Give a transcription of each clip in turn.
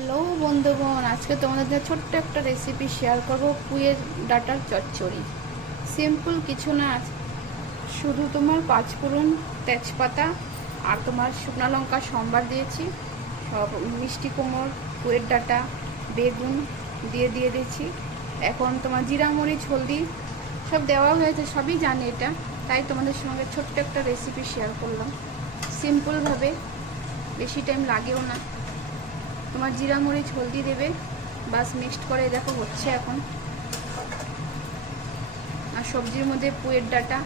Hello বন্ধুগণ, আজকে তোমাদের সাথে ছোট্ট একটা রেসিপি শেয়ার করব, পুঁইয়ের ডাঁটার চচ্চড়ি। সিম্পল কিছু না, শুধু তোমার পাঁচফোড়ন, তেজপাতা আর তোমার শুকনো লঙ্কা সম্বার দিয়েছি, সব মিষ্টি কুমড়, পুঁইয়ের ডাঁটা, বেগুন দিয়ে দিয়েছি। এখন তোমার জিরা মরিচ হলদি সব দেওয়া হয়েছে, সবই জানি এটা, তাই তোমাদের সঙ্গে ছোট্ট একটা রেসিপি শেয়ার করলাম সিম্পলভাবে, বেশি টাইম লাগেও না। তোমার জিরা মরিচ হলদি দেবে, বাস মিক্সড করে দেখো হচ্ছে এখন। আর সবজির মধ্যে পুঁইয়ের ডাঁটা,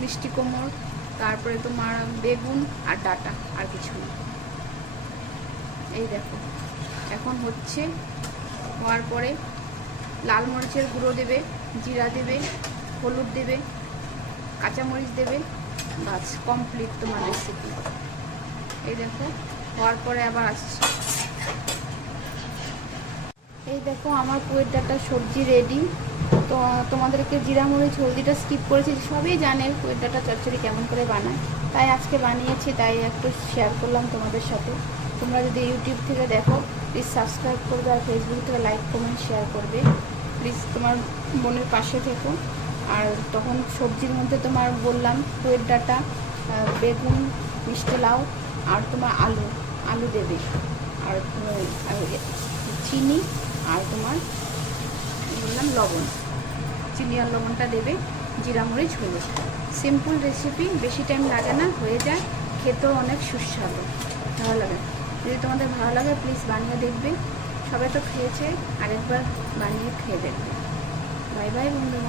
মিষ্টি কুমড়, তারপরে তোমার বেগুন আর ডাঁটা, আর কিছু না। এই দেখো এখন হচ্ছে। হওয়ার পরে লাল মরিচের গুঁড়ো দেবে, জিরা দেবে, হলুদ দেবে, কাঁচামরিচ দেবে, বাস কমপ্লিট তোমার রেসিপি। এই দেখো হওয়ার পরে আবার আসছে। এই দেখো আমার পুঁইয়ের ডাঁটা সবজি রেডি। তো তোমাদেরকে জিরা মরিচ হলদিটা স্কিপ করেছি, সবই জানে পুঁইয়ের ডাঁটা চচ্চড়ি কেমন করে বানায়, তাই আজকে বানিয়েছি, তাই একটু শেয়ার করলাম তোমাদের সাথে। তোমরা যদি ইউটিউব থেকে দেখো প্লিজ সাবস্ক্রাইব করবে, আর ফেসবুক থেকে লাইক কমেন্ট শেয়ার করবে প্লিজ। তোমার বোনের পাশে থেকো। আর তখন সবজির মধ্যে তোমার বললাম পুঁইয়ের ডাঁটা, বেগুন, মিষ্টি লাউ আর তোমার আলু আলু দেবে, আর চিনি, আর তোমার বললাম লবণ, চিনি আর লবণটা দেবে, জিরা মরিচ হলুদ। সিম্পল রেসিপি, বেশি টাইম লাগে না, হয়ে যায়, খেতেও অনেক সুস্বাদু, ভালো লাগে। যদি তোমাদের ভালো লাগে প্লিজ বানিয়ে দেখবে। সবাই তো খেয়েছে, আরেকবার বানিয়ে খেয়ে দেখবে। বাই বাই বন্ধুরা।